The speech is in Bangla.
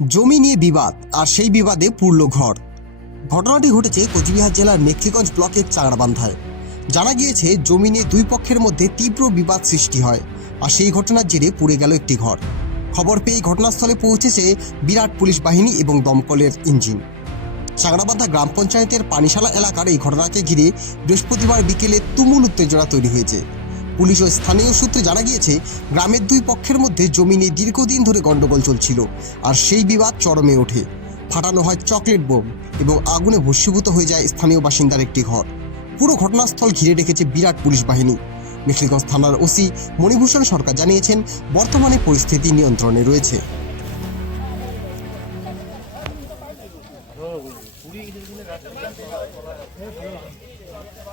জমি নিয়ে বিবাদ আর সেই বিবাদে পুরল ঘর। ঘটনাটি ঘটেছে কোচবিহার জেলার মেখলিগঞ্জ ব্লকের চাংড়াবান্ধায়। জানা গিয়েছে, জমি নিয়ে দুই পক্ষের মধ্যে তীব্র বিবাদ সৃষ্টি হয় আর সেই ঘটনার জেরে পুড়ে গেল একটি ঘর। খবর পেয়ে ঘটনাস্থলে পৌঁছেছে বিরাট পুলিশ বাহিনী এবং দমকলের ইঞ্জিন। চাংড়াবান্ধা গ্রাম পঞ্চায়েতের পানিশালা এলাকার এই ঘটনাকে ঘিরে বৃহস্পতিবার বিকেলে তুমুল উত্তেজনা তৈরি হয়েছে। পুলিশ ও স্থানীয় সূত্রে জানা গিয়েছে, গ্রামের দুই পক্ষের মধ্যে জমি নিয়ে দীর্ঘদিন ধরে গণ্ডগোল চলছিল, আর সেই বিবাদ চরমে ওঠে। ফাটানো হয় চকলেট বোম এবং আগুনে ভস্মীভূত হয়ে যায় স্থানীয় বাসিন্দার একটি ঘর। পুরো ঘটনাস্থল ঘিরে রেখেছে বিরাট পুলিশ বাহিনী। মেখলিগঞ্জ থানার ওসি মণিভূষণ সরকার জানিয়েছেন, বর্তমানে পরিস্থিতি নিয়ন্ত্রণে রয়েছে।